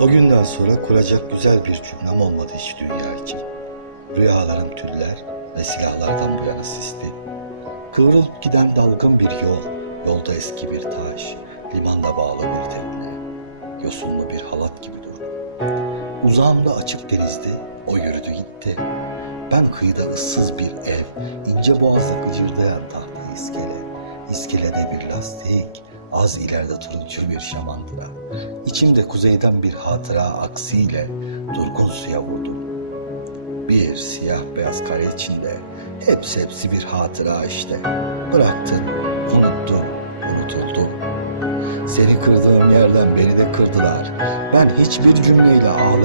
O günden sonra kuracak güzel bir cümlem olmadı hiç dünya için. Rüyalarım tüller ve silahlardan bu yana sisli. Kıvrılıp giden dalgın bir yol, yolda eski bir taş, limanda bağlı bir tekne. Yosunlu bir halat gibi durdum. Uzağımda açık denizde o yürüdü gitti. Ben kıyıda ıssız bir ev, ince boğazda gıcırdayan tahta iskele, iskelede bir lastik, az ileride turuncu bir şamandıra. İçimde kuzeyden bir hatıra aksiyle durgun suya vurdum. Bir siyah beyaz kare içinde hepsi hepsi bir hatıra işte. Bıraktın, unuttun, unutuldun. Seni kırdığım yerden beni de kırdılar. Ben hiçbir cümleyle ağlayamam artık.